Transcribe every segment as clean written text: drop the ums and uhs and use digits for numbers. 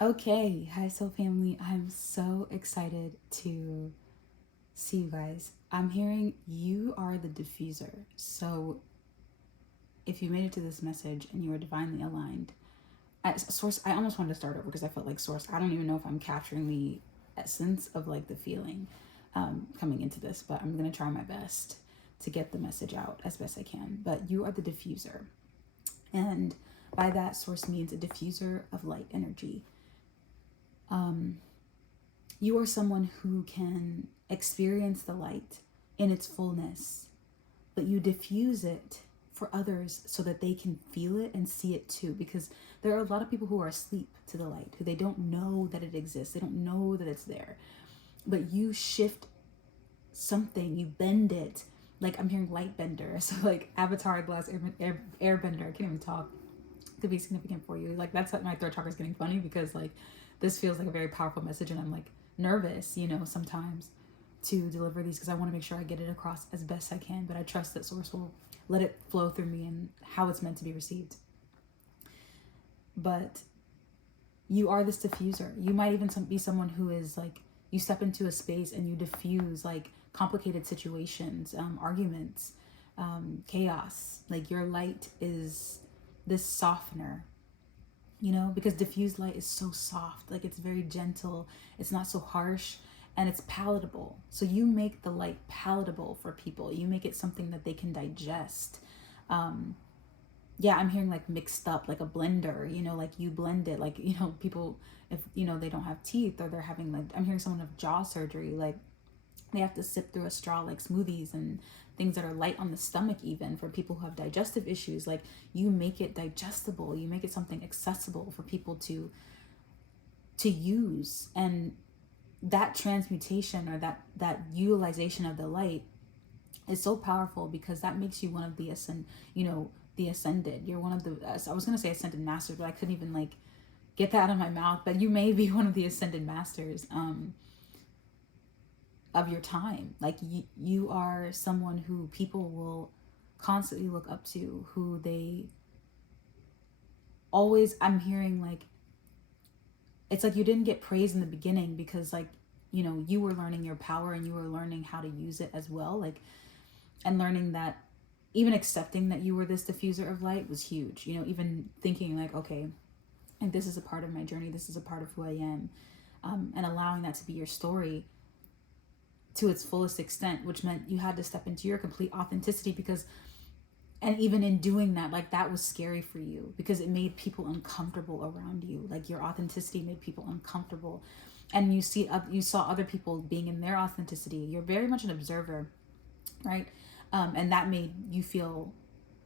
Okay, hi soul family. I'm so excited to see you guys. I'm hearing you are the diffuser. So if you made it to this message and you are divinely aligned, source, I almost wanted to start over because I felt like source, I don't even know if I'm capturing the essence of like the feeling coming into this, but I'm going to try my best to get the message out as best I can. But you are the diffuser. And by that, source means a diffuser of light energy. You are someone who can experience the light in its fullness, but you diffuse it for others so that they can feel it and see it too. Because there are a lot of people who are asleep to the light, who they don't know that it exists, they don't know that it's there. But you shift something, you bend it. Like I'm hearing light bender, so like Avatar, glass airbender. I can't even talk. Could be significant for you. Like that's what my third chakra is getting funny because like this feels like a very powerful message, and I'm like nervous, sometimes to deliver these because I want to make sure I get it across as best I can. But I trust that source will let it flow through me and how it's meant to be received. But you are this diffuser. You might even be someone who is like, you step into a space and you diffuse like complicated situations, arguments, chaos. Like your light is this softener, because diffused light is so soft. Like it's very gentle, it's not so harsh, and it's palatable. So you make the light palatable for people. You make it something that they can digest. Yeah, I'm hearing like mixed up, like a blender, like you blend it, like, people, if, they don't have teeth or they're having like, I'm hearing someone have jaw surgery, like they have to sip through a straw like smoothies and things that are light on the stomach. Even for people who have digestive issues, like you make it digestible, you make it something accessible for people to use. And that transmutation or that utilization of the light is so powerful because that makes you one of the the ascended. You're one of the, I was going to say ascended masters, but I couldn't even like get that out of my mouth. But you may be one of the ascended masters of your time. Like you are someone who people will constantly look up to, who they always, I'm hearing like, it's like you didn't get praise in the beginning because like, you were learning your power and you were learning how to use it as well. Like, and learning that even accepting that you were this diffuser of light was huge. Even thinking like, okay, and this is a part of my journey, this is a part of who I am, and allowing that to be your story to its fullest extent, which meant you had to step into your complete authenticity. Because, and even in doing that, like that was scary for you because it made people uncomfortable around you. Like your authenticity made people uncomfortable, and you saw other people being in their authenticity. You're very much an observer, right? And that made you feel,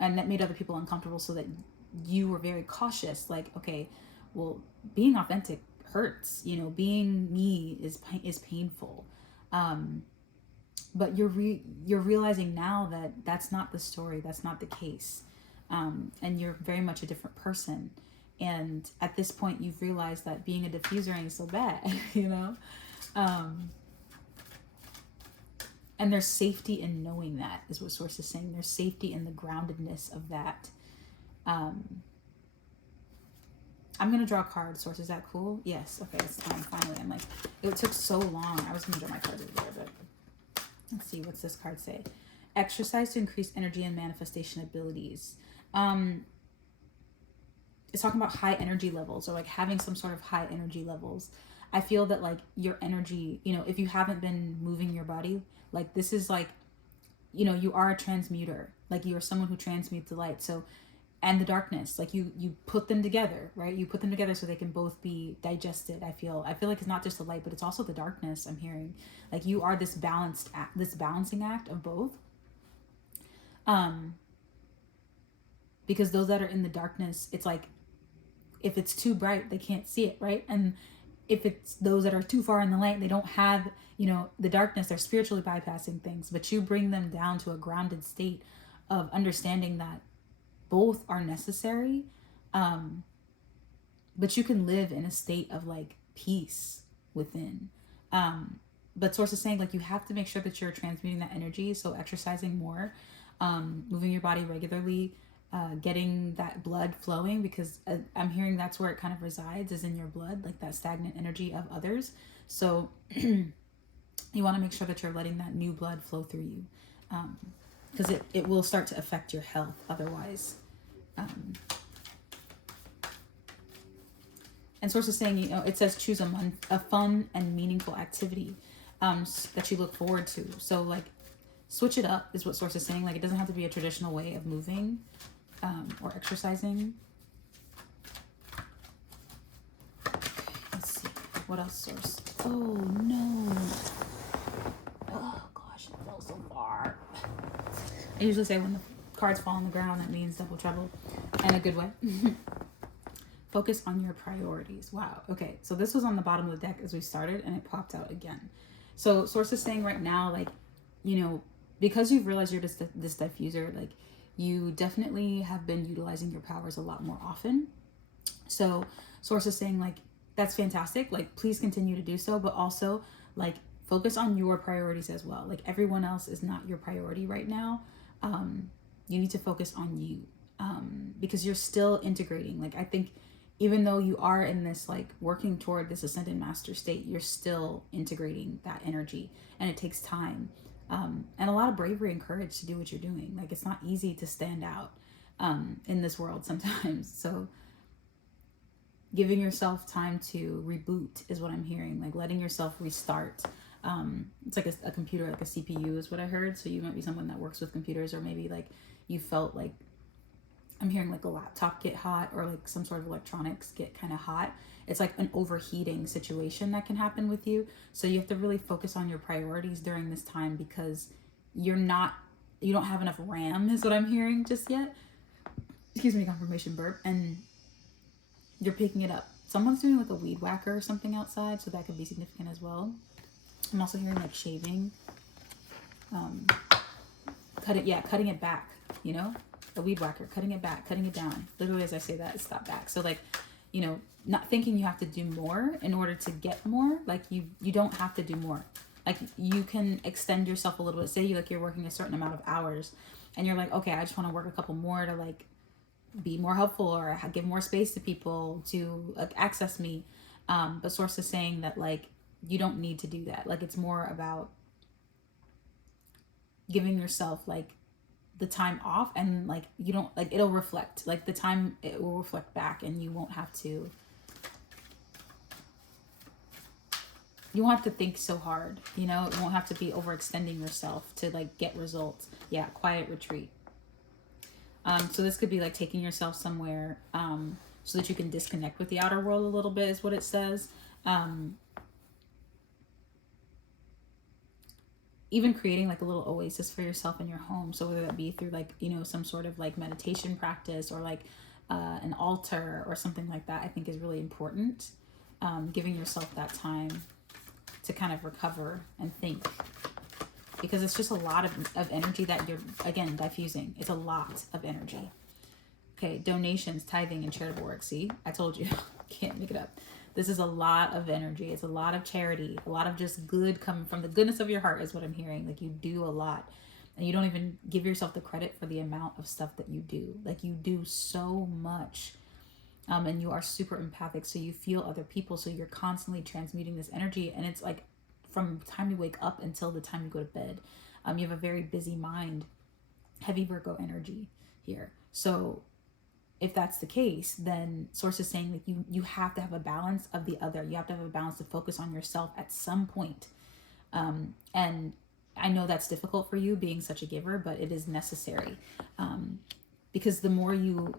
and that made other people uncomfortable, so that you were very cautious. Like, okay, well, being authentic hurts. Being me is painful. But you're realizing now that that's not the story. That's not the case, and you're very much a different person. And at this point, you've realized that being a diffuser ain't so bad, Um, and there's safety in knowing that, is what source is saying. There's safety in the groundedness of that. I'm gonna draw a card, source. Is that cool? Yes. Okay, it's time. Finally, I'm like, it took so long. I was gonna draw my card over there, but let's see. What's this card say? Exercise to increase energy and manifestation abilities. It's talking about high energy levels, or like having some sort of high energy levels. I feel that like your energy, if you haven't been moving your body, like this is like, you are a transmuter. Like you are someone who transmutes the light. So, and the darkness, like you put them together, right? You put them together so they can both be digested. I feel like it's not just the light, but it's also the darkness. I'm hearing like you are this this balancing act of both. Because those that are in the darkness, it's like if it's too bright, they can't see it, right? And if it's those that are too far in the light, they don't have, the darkness, they're spiritually bypassing things. But you bring them down to a grounded state of understanding that both are necessary. But you can live in a state of like peace within. But source is saying like you have to make sure that you're transmuting that energy. So exercising more, moving your body regularly, getting that blood flowing, because I'm hearing that's where it kind of resides, is in your blood, like that stagnant energy of others. So you want to make sure that you're letting that new blood flow through you, because it will start to affect your health otherwise. And Source is saying, it says choose a fun and meaningful activity that you look forward to. So like switch it up is what Source is saying. Like it doesn't have to be a traditional way of moving or exercising. Let's see. What else, Source? Oh no. Oh gosh, it fell so far. I usually say when the cards fall on the ground, that means double trouble, in a good way. Focus on your priorities. Wow. Okay. So this was on the bottom of the deck as we started, and it popped out again. So Source is saying right now, like, because you've realized you're just this diffuser, like you definitely have been utilizing your powers a lot more often. So Source is saying, like, that's fantastic. Like, please continue to do so, but also like focus on your priorities as well. Like everyone else is not your priority right now. You need to focus on you, because you're still integrating. Like, I think even though you are in this, like, working toward this ascended master state, you're still integrating that energy, and it takes time, and a lot of bravery and courage to do what you're doing. Like, it's not easy to stand out in this world sometimes. So giving yourself time to reboot is what I'm hearing, like letting yourself restart. It's like a computer, like a CPU is what I heard. So you might be someone that works with computers, or maybe like you felt like, I'm hearing like a laptop get hot, or like some sort of electronics get kind of hot. It's like an overheating situation that can happen with you. So you have to really focus on your priorities during this time, because you don't have enough RAM is what I'm hearing just yet. Excuse me, confirmation burp. And you're picking it up. Someone's doing like a weed whacker or something outside, so that could be significant as well. I'm also hearing like shaving. Cutting it back, a weed whacker, cutting it back, cutting it down. Literally, as I say that, it's not back. So like, not thinking you have to do more in order to get more. Like you don't have to do more. Like you can extend yourself a little bit. Say you're working a certain amount of hours, and you're like, okay, I just want to work a couple more to like be more helpful, or give more space to people to access me. But Source is saying that like you don't need to do that. Like it's more about giving yourself like the time off, and like you don't, like, it'll reflect, like the time, it will reflect back, and you won't have to think so hard, you won't have to be overextending yourself to like get results. Yeah, quiet retreat. So this could be like taking yourself somewhere so that you can disconnect with the outer world a little bit, is what it says. Even creating like a little oasis for yourself in your home. So whether that be through like, some sort of like meditation practice, or like an altar or something like that, I think is really important. Giving yourself that time to kind of recover and think, because it's just a lot of energy that you're, again, diffusing. It's a lot of energy. Okay, donations, tithing, and charitable work. See, I told you, can't make it up. This is a lot of energy. It's a lot of charity, a lot of just good coming from the goodness of your heart is what I'm hearing. Like you do a lot, and you don't even give yourself the credit for the amount of stuff that you do. Like you do so much, and you are super empathic. So you feel other people. So you're constantly transmuting this energy, and it's like from the time you wake up until the time you go to bed. You have a very busy mind, heavy Virgo energy here. So if that's the case, then Source is saying like you have to have a balance of the other. You have to have a balance to focus on yourself at some point. And I know that's difficult for you being such a giver, but it is necessary, because the more you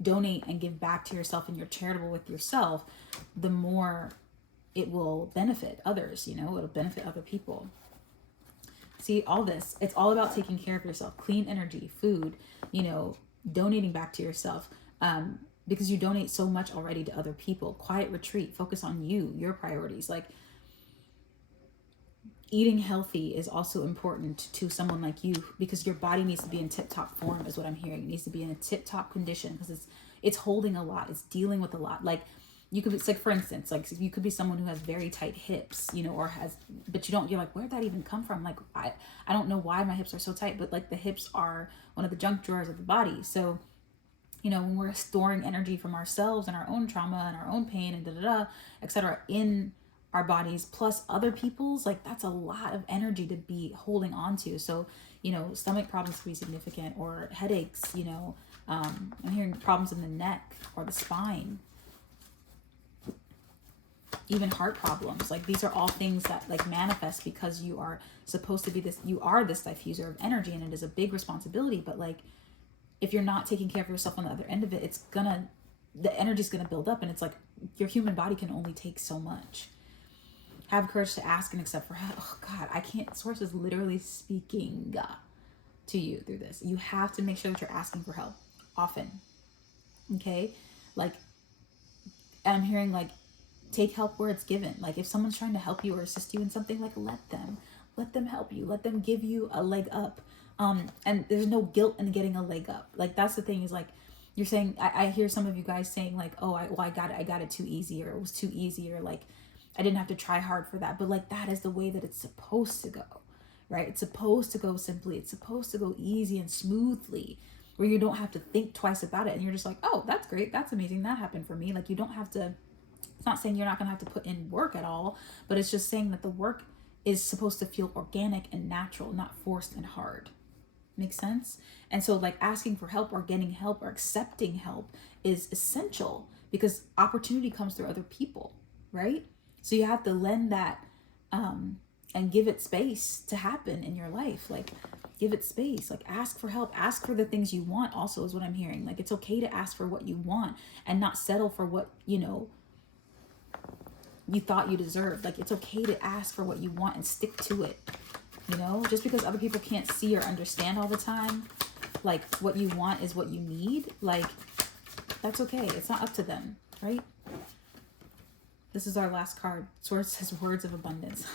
donate and give back to yourself, and you're charitable with yourself, the more it will benefit others, it'll benefit other people. See, all this, it's all about taking care of yourself, clean energy, food, donating back to yourself, because you donate so much already to other people. Quiet retreat, focus on you, your priorities. Like eating healthy is also important to someone like you, because your body needs to be in tip-top form is what I'm hearing. It needs to be in a tip-top condition, because it's holding a lot, it's dealing with a lot. Like you could be, like, for instance, like you could be someone who has very tight hips, or but you're like, where'd that even come from? Like, I don't know why my hips are so tight, but like the hips are one of the junk drawers of the body. So You know, when we're storing energy from ourselves and our own trauma and our own pain and etc. in our bodies plus other people's, like that's a lot of energy to be holding on to. So, you know, stomach problems can be significant, or headaches, you know, I'm hearing problems in the neck or the spine, even heart problems. Like these are all things that like manifest because you are supposed to be this, you are this diffuser of energy, and it is a big responsibility. But like, if you're not taking care of yourself on the other end of it, the energy's gonna build up, and it's like your human body can only take so much. Have courage to ask and accept for help. Oh God, I can't. Source is literally speaking to you through this. You have to make sure that you're asking for help often. Okay, like I'm hearing like take help where it's given. Like if someone's trying to help you or assist you in something, like let them help you. Let them give you a leg up. And there's no guilt in getting a leg up. Like that's the thing, is like you're saying, I hear some of you guys saying like, oh, I got it too easy, or it was too easy, or like I didn't have to try hard for that. But like that is the way that it's supposed to go, right? It's supposed to go simply. It's supposed to go easy and smoothly, where you don't have to think twice about it, and you're just like, oh, that's great, that's amazing, that happened for me. Like you don't have to. It's not saying you're not going to have to put in work at all, but it's just saying that the work is supposed to feel organic and natural, not forced and hard. Makes sense? And so like asking for help or getting help or accepting help is essential, because opportunity comes through other people, right? So you have to lend that and give it space to happen in your life. Like give it space, like ask for help, ask for the things you want also, is what I'm hearing. Like it's okay to ask for what you want and not settle for what, you know, you thought you deserved. Like it's okay to ask for what you want and stick to it. You know, just because other people can't see or understand all the time, like what you want is what you need, like that's okay. It's not up to them, right? This is our last card. Source says words of abundance.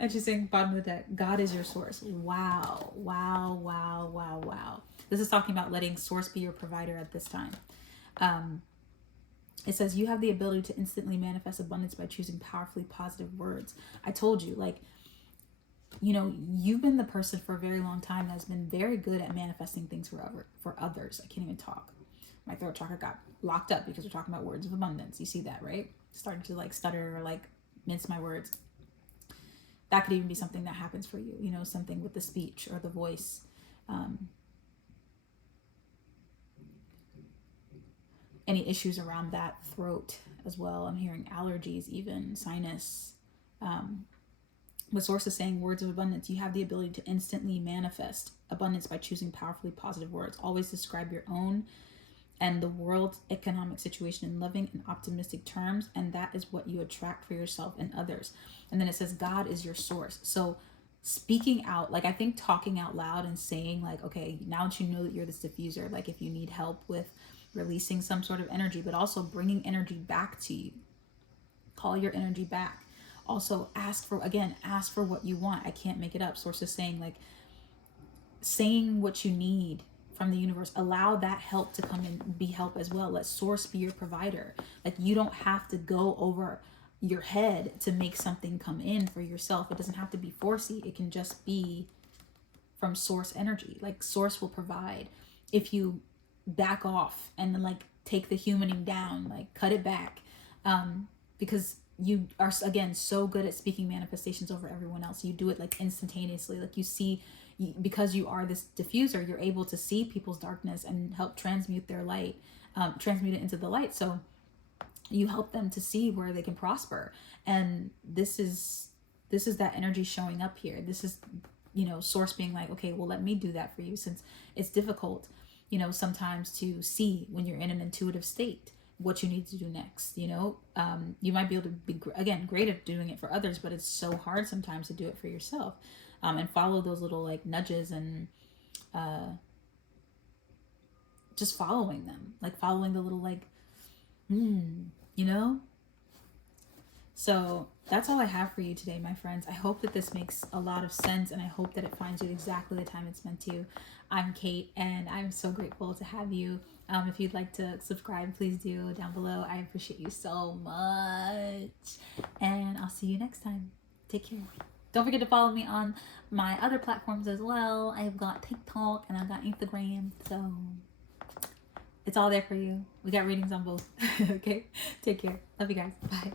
And she's saying bottom of the deck, God is your source. Wow, wow, wow, wow, wow. This is talking about letting source be your provider at this time. It says you have the ability to instantly manifest abundance by choosing powerfully positive words. I told you, like, you know, you've been the person for a very long time that's been very good at manifesting things for others. I can't even talk. My throat chakra got locked up because we're talking about words of abundance. You see that, right? Starting to like stutter or like mince my words. That could even be something that happens for you, you know, something with the speech or the voice. Any issues around that, throat as well. I'm hearing allergies, even sinus. The source is saying words of abundance. You have the ability to instantly manifest abundance by choosing powerfully positive words. Always describe your own and the world's economic situation in loving and optimistic terms, and that is what you attract for yourself and others. And then it says God is your source. So speaking out, like I think talking out loud and saying like, okay, now that you know that you're this diffuser, like if you need help with releasing some sort of energy, but also bringing energy back to you, call your energy back. Also ask for what you want. I can't make it up. Source is saying like saying what you need from the universe. Allow that help to come and be help as well. Let source be your provider. Like you don't have to go over your head to make something come in for yourself. It doesn't have to be forcey. It can just be from source energy. Like source will provide. If you back off and then like take the humaning down, like cut it back, because you are again so good at speaking manifestations over everyone else. You do it like instantaneously. Like you see, because you are this diffuser, you're able to see people's darkness and help transmute their light, transmute it into the light. So you help them to see where they can prosper. And this is that energy showing up here. This is, you know, source being like, okay, well, let me do that for you, since it's difficult, you know, sometimes to see when you're in an intuitive state what you need to do next. You know, you might be able to be again great at doing it for others, but it's so hard sometimes to do it for yourself, and follow those little like nudges and just following them, like following the little like you know. So that's all I have for you today, my friends. I hope that this makes a lot of sense, and I hope that it finds you exactly the time it's meant to. I'm Kate, and I'm so grateful to have you. If you'd like to subscribe, please do down below. I appreciate you so much, and I'll see you next time. Take care. Don't forget to follow me on my other platforms as well. I've got TikTok and I've got Instagram. So it's all there for you. We got readings on both. Okay? Take care. Love you guys. Bye.